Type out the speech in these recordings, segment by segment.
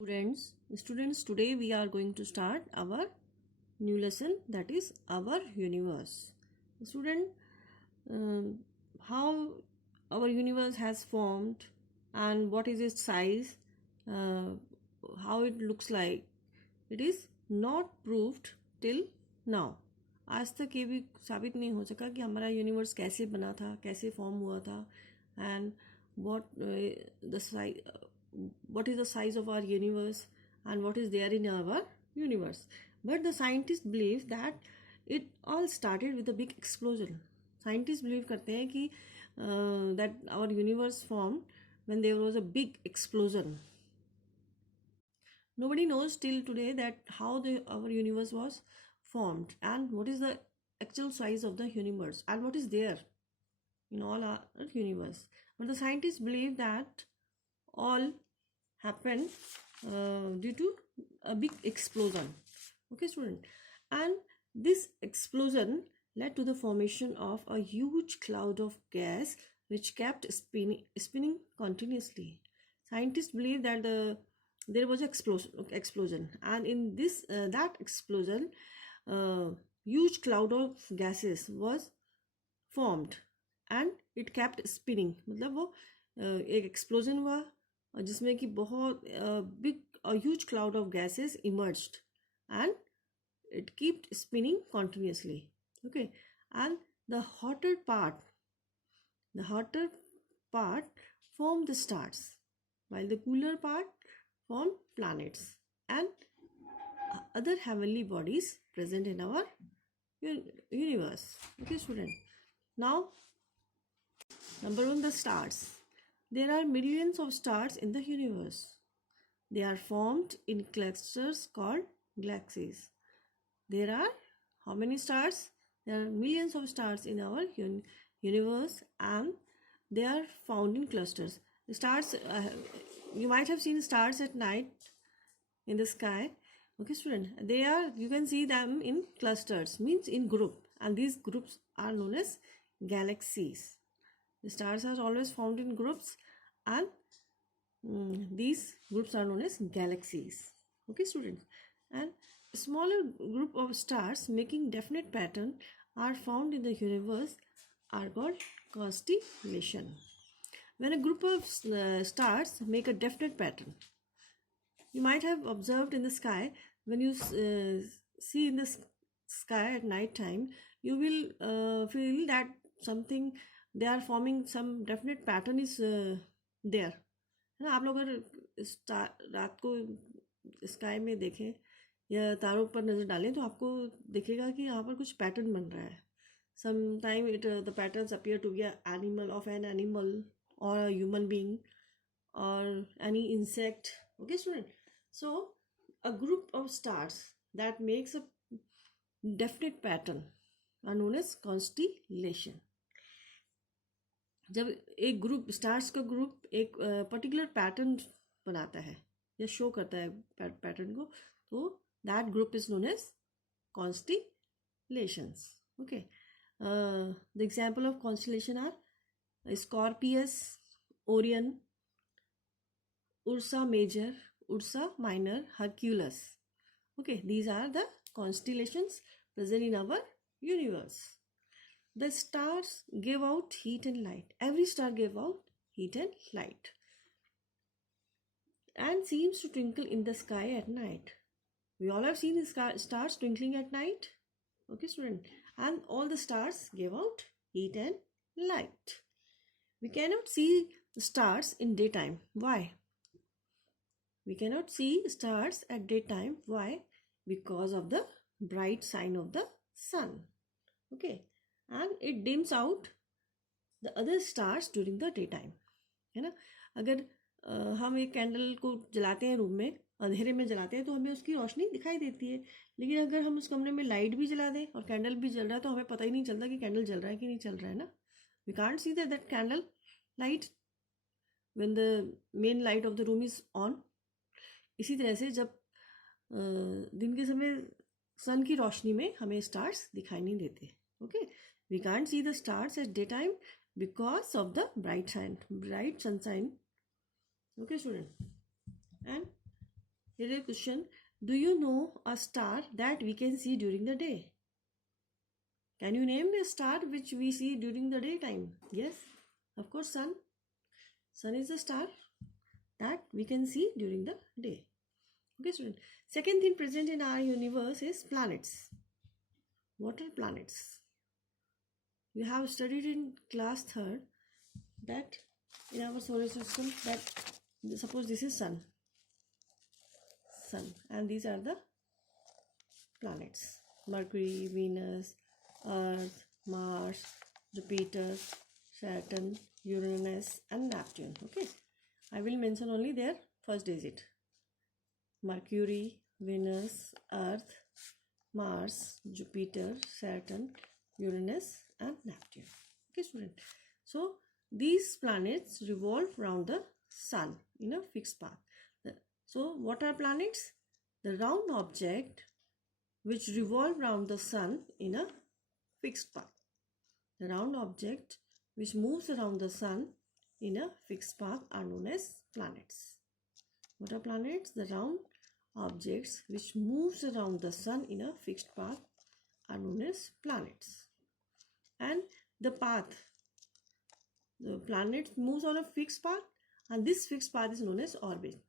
Students, today we are going to start our new lesson, that is our universe. Student, um, how our universe has formed and what is its size, uh, how it looks like, it is not proved till now. आज तक ये भी साबित नहीं हो सका कि हमारा यूनिवर्स कैसे बना था, कैसे फॉर्म हुआ था, and what is the size of our universe and what is there in our universe. But the scientists believe that it all started with a big explosion. Scientists believe करते हैं कि that our universe formed when there was a big explosion. Nobody knows till today that how our universe was formed and what is the actual size of the universe and what is there in all our universe. But the scientists believe that all happened due to a big explosion. Okay, student, and this explosion led to the formation of a huge cloud of gas which kept spinning continuously. Scientists believe that there was an explosion, and in this that explosion, huge cloud of gases was formed and it kept spinning. मतलब वो एक explosion हुआ जिसमें कि बहुत big huge cloud of gases emerged and it kept spinning continuously. Okay, and the hotter part formed the stars, while the cooler part formed planets and other heavenly bodies present in our universe. Okay, student. Now, number one, the stars. There are millions of stars in the universe. They are formed in clusters called galaxies. There are how many stars? There are millions of stars in our universe and they are found in clusters. The stars, you might have seen stars at night in the sky. Okay, student, you can see them in clusters, means in group, and these groups are known as galaxies. The stars are always found in groups and these groups are known as galaxies. Okay, students, and a smaller group of stars making definite pattern are found in the universe are called constellation. When a group of stars make a definite pattern, you might have observed in the sky, when you see in the sky at night time, you will feel that something, they are forming some definite pattern is there. है ना, आप लोग अगर रात को sky में देखें या तारों पर नज़र डालें तो आपको दिखेगा कि यहाँ पर कुछ पैटर्न बन रहा है. Sometime the patterns appear to be an animal or a human being or any insect. Okay, student. So a group of stars that makes a definite pattern are known as constellation. जब एक group stars का group एक particular pattern बनाता है या show करता है pattern को, तो that group is known as constellations. Okay, the example of constellation are Scorpius, Orion, Ursa Major, Ursa Minor, Hercules. Okay, these are the constellations present in our universe. The stars give out heat and light. Every star gives out heat and light and seems to twinkle in the sky at night. We all have seen the stars twinkling at night. Okay, student. And all the stars give out heat and light. We cannot see the stars in daytime. Why? We cannot see stars at daytime. Why? Because of the bright sign of the sun. Okay, and it dims out the other stars during the daytime. है ना, अगर हम एक candle को जलाते हैं room में, अंधेरे में जलाते हैं तो हमें उसकी रोशनी दिखाई देती है, लेकिन अगर हम उस कमरे में लाइट भी जला दें और कैंडल भी जल रहा है तो हमें पता ही नहीं चलता कि कैंडल जल रहा है कि नहीं चल रहा है ना. We can't see that candle light when the main light of the room is on. इसी तरह से जब दिन के समय सन की रोशनी में हमें स्टार्स दिखाई नहीं देते. Okay, we can't see the stars at day time because of the bright sunshine. Okay, student, and Here is a question. Do you know a star that we can see during the day? Can you name a star which we see during the daytime? Yes, of course, sun. Sun is a star that we can see during the day. Okay, student. Second thing present in our universe is planets. What are planets? You have studied in class 3rd that in our solar system, that suppose this is sun, and these are the planets: Mercury, Venus, Earth, Mars, Jupiter, Saturn, Uranus and Neptune. Okay, I will mention only their first digit: Mercury, Venus, Earth, Mars, Jupiter, Saturn, Uranus and Neptune. Okay, student. So these planets revolve around the sun in a fixed path. So what are planets? The round object which revolve around the sun in a fixed path. The round object which moves around the sun in a fixed path are known as planets. What are planets? The round objects which moves around the sun in a fixed path are known as planets. And the path, the planet moves on a fixed path, and this fixed path is known as orbit.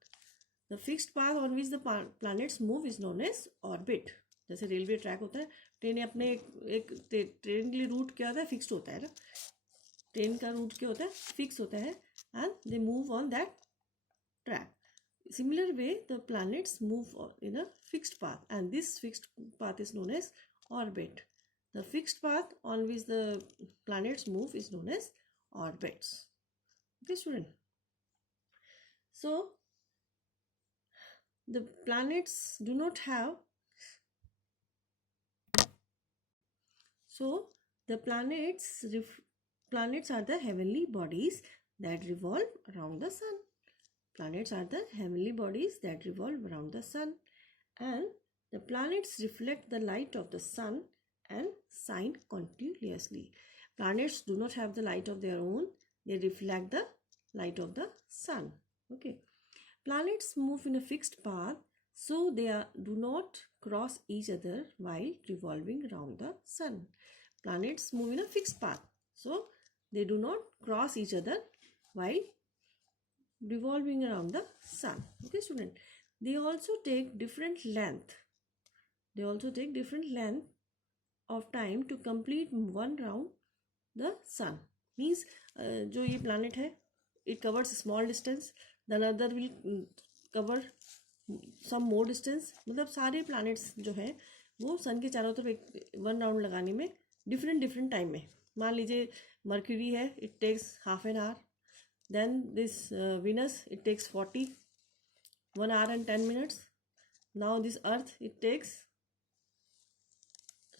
The fixed path on which the planets move is known as orbit. जैसे railway track होता है, train अपने एक train के लिए root क्या होता है, फिक्स्ड होता है ना. ट्रेन का रूट क्या होता है, फिक्स होता है, and they move on that track. Similar way, the planets move in a fixed path, and this fixed path is known as orbit. The fixed path on which the planets move is known as orbits. Okay, student. So the planets do not have. So the planets are the heavenly bodies that revolve around the sun. Planets are the heavenly bodies that revolve around the sun, and the planets reflect the light of the sun and shine continuously. Planets do not have the light of their own, they reflect the light of the sun. Okay. Planets move in a fixed path, so they do not cross each other while revolving around the sun. Planets move in a fixed path, so they do not cross each other while revolving around the sun. Okay, student. They also take different length. Of time to complete one round the sun. Means जो ये planet है, it covers a small distance, then other will cover some more distance. मतलब सारे planets जो है वो sun के चारों तरफ one round लगाने में different time में. मान लीजिए Mercury है, it takes half an hour. Then this Venus, it takes 1 hour and 10 minutes. Now this Earth, it takes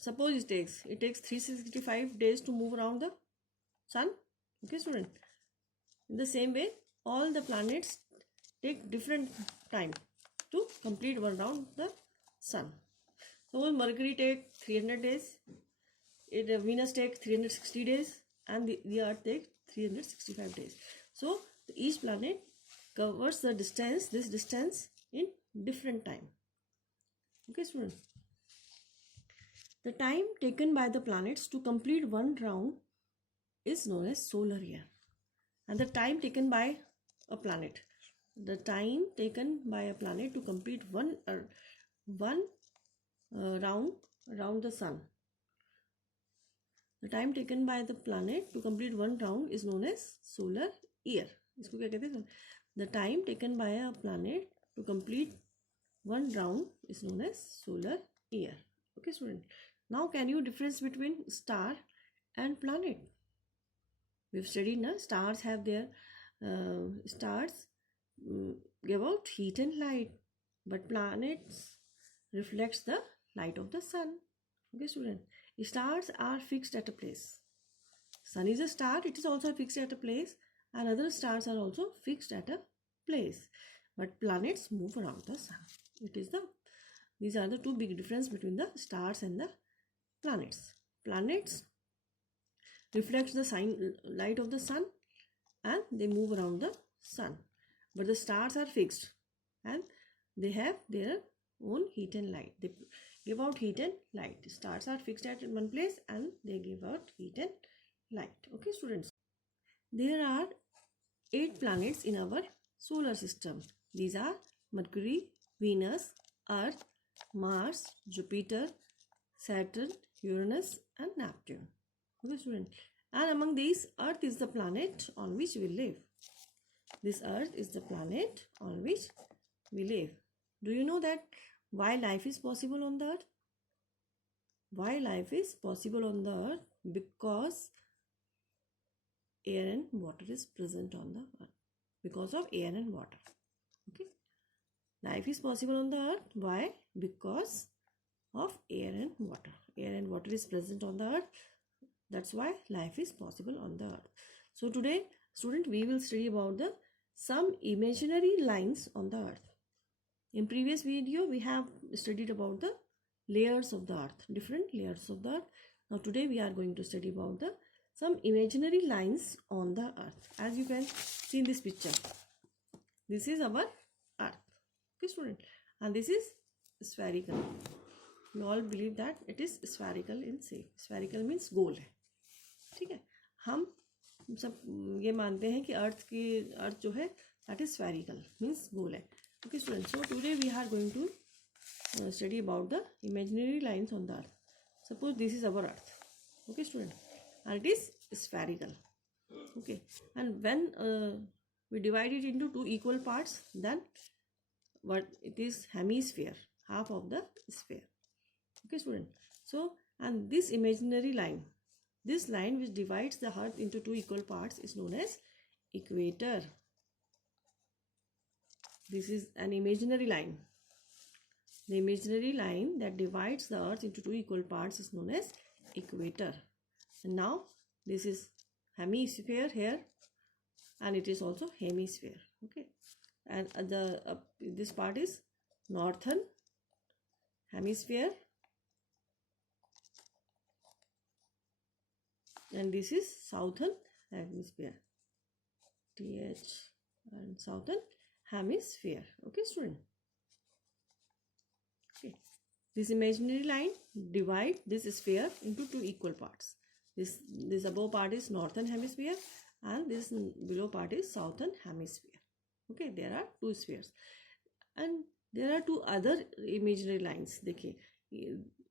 365 days to move around the sun. Okay, student. In the same way, all the planets take different time to complete one round the sun. So Mercury take 300 days, Venus take 360 days, and the Earth take 365 days. So each planet covers this distance in different time. Okay, student. The time taken by the planets to complete one round is known as solar year. And the time taken by a planet to complete one round around the sun. The time taken by the planet to complete one round is known as solar year. इसको क्या कहते हैं? The time taken by a planet to complete one round is known as solar year. Okay, student. Now, can you difference between star and planet? We've studied now. Stars have their give out heat and light, but planets reflects the light of the sun. Okay, student. Stars are fixed at a place. Sun is a star. It is also fixed at a place, and other stars are also fixed at a place. But planets move around the sun. These are the two big difference between the stars and the planets. Planets reflect the light of the sun, and they move around the sun. But the stars are fixed, and they have their own heat and light. They give out heat and light. Stars are fixed at one place and they give out heat and light. Okay, students. There are 8 planets in our solar system. These are Mercury, Venus, Earth, Mars, Jupiter, Saturn, Uranus and Neptune. Okay, students. And among these, Earth is the planet on which we live. This Earth is the planet on which we live. Do you know that why life is possible on the Earth? Why life is possible on the Earth? Because air and water is present on the Earth. Because of air and water. Okay. Life is possible on the Earth. Why? Because of air and water. Air and water is present on the Earth. That's why life is possible on the Earth. So today, student, we will study about some imaginary lines on the Earth. In previous video, we have studied about the layers of the Earth, different layers of the Earth. Now today we are going to study about some imaginary lines on the Earth. As you can see in this picture, this is our Earth. Okay, student, and this is spherical. We all believe that it is spherical in shape. Spherical means गोल है. ठीक है, हम सब ये मानते हैं कि अर्थ जो है that is spherical means गोल है. Okay, students. So today we are going to study about the imaginary lines on the Earth. Suppose this is our Earth. Okay, student, and it is spherical. Okay, and when we divide it into 2 equal parts, then what it is hemisphere, half of the sphere. Okay, student. So, and this imaginary line, this line which divides the Earth into 2 equal parts is known as equator. This is an imaginary line. The imaginary line that divides the Earth into 2 equal parts is known as equator. And now this is hemisphere here, and it is also hemisphere. Okay, and this part is northern hemisphere, and this is southern hemisphere. TH and southern hemisphere. Okay, student. Okay, this imaginary line divides this sphere into 2 equal parts. This above part is northern hemisphere and this below part is southern hemisphere. Okay, there are 2 spheres and there are 2 other imaginary lines. देखिए,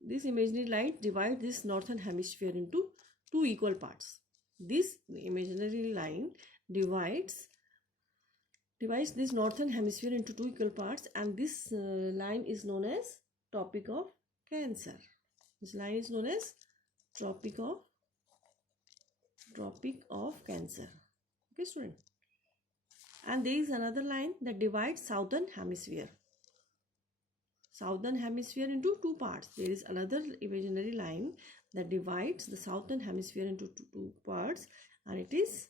this imaginary line divides this northern hemisphere into 2 equal parts. This imaginary line divides this northern hemisphere into 2 equal parts, and this line is known as Tropic of Cancer. This line is known as Tropic of Cancer. Okay, student. And there is another line that divides southern hemisphere. Southern hemisphere into 2 parts. There is another imaginary line that divides the southern hemisphere into 2 parts, and it is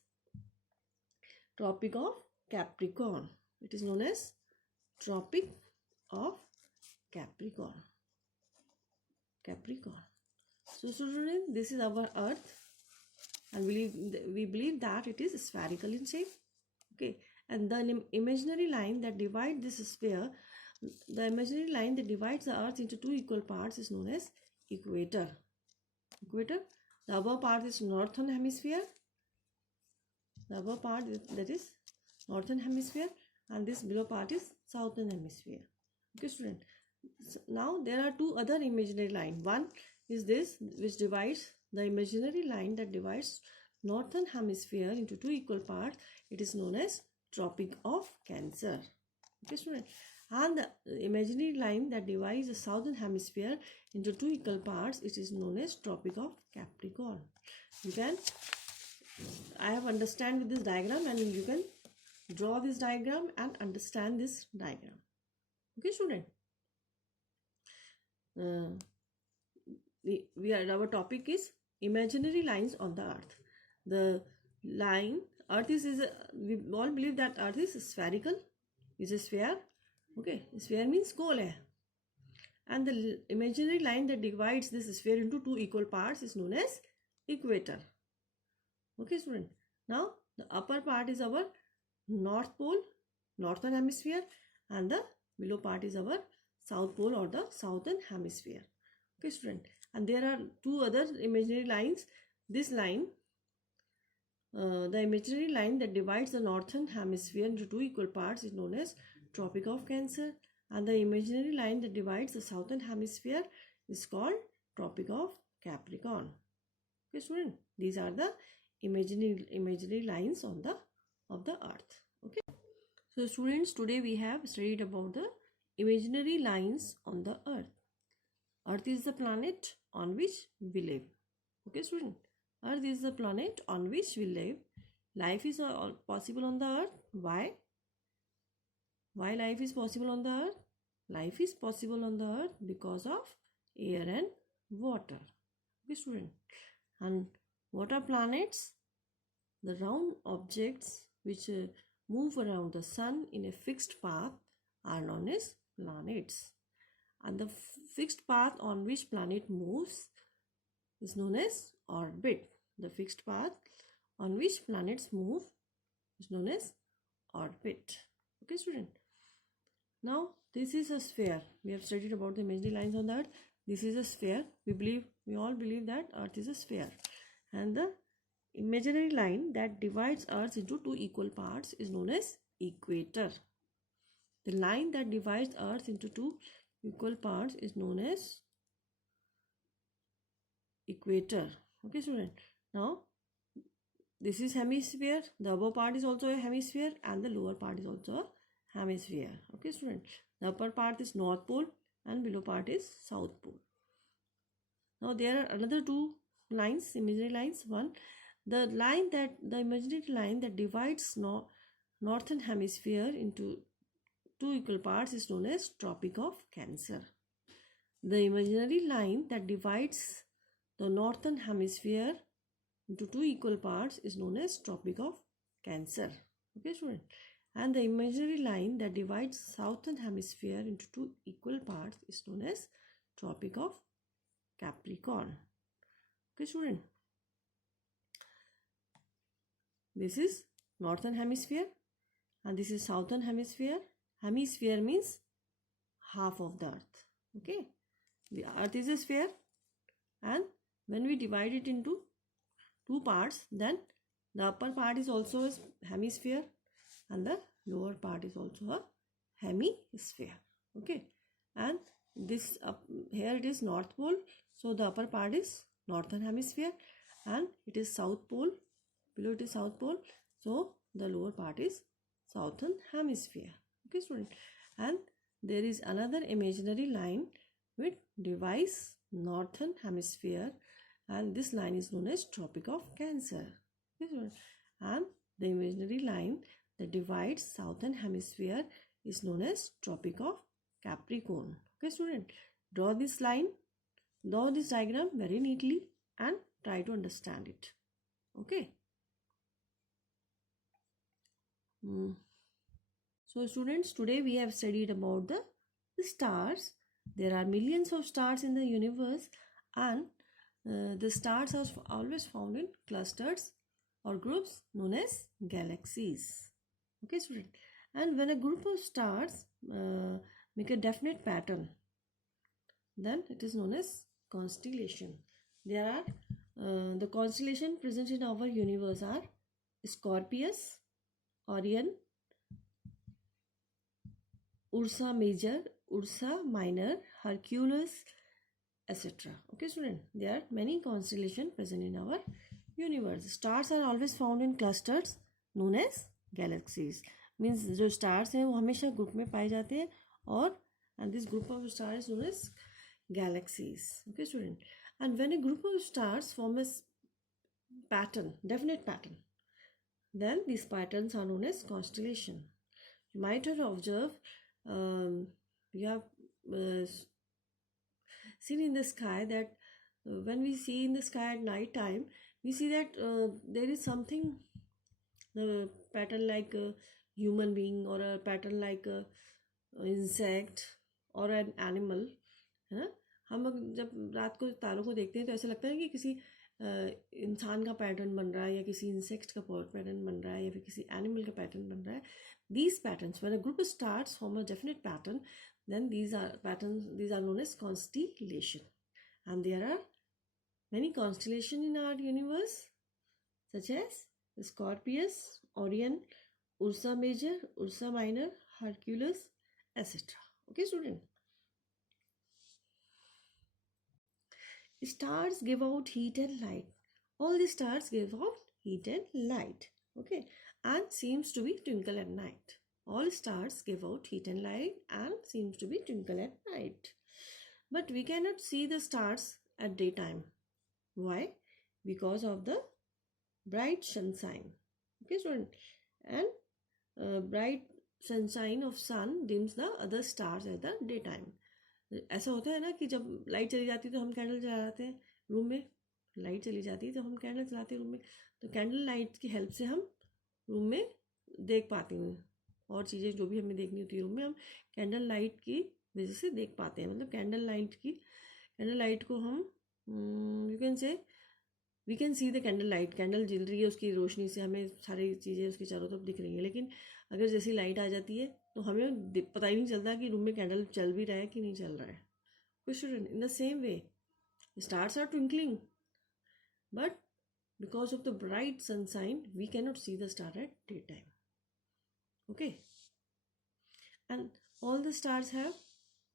Tropic of Capricorn. It is known as Tropic of Capricorn. So students, this is our Earth, and we believe that it is spherical in shape. Okay, and the imaginary line that divides this sphere, the imaginary line that divides the Earth into 2 equal parts is known as equator. The above part is northern hemisphere. The above part that is northern hemisphere, and this below part is southern hemisphere. Okay, student. So now there are 2 other imaginary lines. One is this, which divides the imaginary line that divides northern hemisphere into 2 equal parts. It is known as Tropic of Cancer. Okay, student. And the imaginary line that divides the southern hemisphere into 2 equal parts, it is known as Tropic of Capricorn. I have understand with this diagram, and you can draw this diagram and understand this diagram. Okay, student. Our topic is imaginary lines on the Earth. The line Earth is we all believe that Earth is spherical. It's a sphere. Okay, sphere means गोल है. And the imaginary line that divides this sphere into 2 equal parts is known as equator. Okay, student. Now the upper part is our north pole, northern hemisphere, and the below part is our south pole or the southern hemisphere. Okay, student. And there are two other imaginary lines. This line, the imaginary line that divides the northern hemisphere into two equal parts is known as Tropic of Cancer, and the imaginary line that divides the southern hemisphere is called Tropic of Capricorn. Okay, student. These are the imaginary lines on the of the earth. Okay. So students, today we have studied about the imaginary lines on the earth. Earth is the planet on which we live. Okay, student. Earth is the planet on which we live. Life is possible on the earth. Why? Why life is possible on the earth? Life is possible on the earth because of air and water. Okay, student. And what are planets? The round objects which move around the sun in a fixed path are known as planets. And the fixed path on which planet moves is known as orbit. The fixed path on which planets move is known as orbit. Okay, student. Now, this is a sphere. We have studied about the imaginary lines on the earth. This is a sphere. We all believe that earth is a sphere. And the imaginary line that divides earth into two equal parts is known as equator. The line that divides earth into two equal parts is known as equator. Okay, student. Now, this is hemisphere. The above part is also a hemisphere and the lower part is also a hemisphere. Okay, student. The upper part is North Pole and below part is South Pole. Now, there are another two lines, imaginary lines. One, the imaginary line that divides northern hemisphere into two equal parts is known as Tropic of Cancer. The imaginary line that divides the northern hemisphere into two equal parts is known as Tropic of Cancer. Okay, student. And the imaginary line that divides southern hemisphere into two equal parts is known as Tropic of Capricorn. Okay, student. This is northern hemisphere and this is southern hemisphere. Hemisphere means half of the earth. Okay. The earth is a sphere, and when we divide it into two parts, then the upper part is also a hemisphere and the lower part is also a hemisphere. Okay. And this here it is North Pole, so the upper part is northern hemisphere and it is South Pole, below it is South Pole, so the lower part is southern hemisphere. Okay, student. And there is another imaginary line which divides northern hemisphere, and this line is known as Tropic of Cancer. Okay, student. And the imaginary line that divides southern hemisphere is known as Tropic of Capricorn. Okay, student. Draw this line, draw this diagram very neatly and try to understand it. Okay. So students, today we have studied about the stars. There are millions of stars in the universe, and the stars are always found in clusters or groups known as galaxies. Okay, student. And when a group of stars make a definite pattern, then it is known as constellation. There are the constellation present in our universe are Scorpius, Orion, Ursa Major, Ursa Minor, Hercules, etc. Okay, student. There are many constellations present in our universe. Stars are always found in clusters known as galaxies. Means जो stars हैं वो हमेशा group में पाए जाते हैं और and this group of stars is known as galaxies. Okay, student. And when a group of stars form a pattern, definite pattern, then these patterns are known as constellation. You might have observed, you have seen in the sky that when we see in the sky at night time, we see that there is something, the pattern like a human being or a pattern like a insect or an animal. है ना? हम जब रात को तारों को देखते हैं तो ऐसा लगता है कि किसी इंसान का पैटर्न बन रहा है या किसी इंसेक्ट का पैटर्न बन रहा है या फिर किसी एनिमल का पैटर्न बन रहा है. These patterns, when a group of stars form a definite pattern, then these are known as constellation. And there are many constellations in our universe, such as Scorpius, Orion, Ursa Major, Ursa Minor, Hercules, etc. Okay, student. Stars give out heat and light. All the stars give out heat and light. Okay, and seems to be twinkle at night. All stars give out heat and light and seems to be twinkle at night. But we cannot see the stars at daytime. Why? Because of the bright sunshine. Okay, student. And bright sunshine of sun dims the other stars at the daytime. ऐसा होता है ना कि जब light चली जाती है तो हम कैंडल जलाते हैं रूम में, लाइट चली जाती है तो हम कैंडल जलाते हैं रूम में, तो कैंडल लाइट की हेल्प से हम रूम में देख पाते हैं और चीज़ें जो भी हमें देखनी होती है रूम में हम कैंडल लाइट की वजह से देख पाते हैं. मतलब कैंडल लाइट को हम you can say we can see the candle light. Candle जल रही है, उसकी रोशनी से हमें सारी चीज़ें उसकी चारों तरफ दिख रही हैं. लेकिन अगर जैसी लाइट आ जाती है तो हमें पता ही नहीं चलता कि रूम में कैंडल चल भी रहा है कि नहीं चल रहा है. Student, in the same way stars are twinkling, but because of the bright sunshine we cannot see the star at daytime. Okay, and all the stars have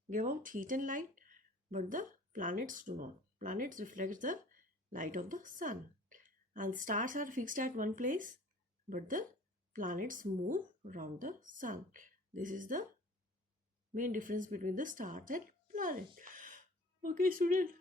give out heat and light, but the planets do not. Planets reflect the light of the sun, and stars are fixed at one place, but the planets move around the sun. This is the main difference between the stars and planet. Okay, student.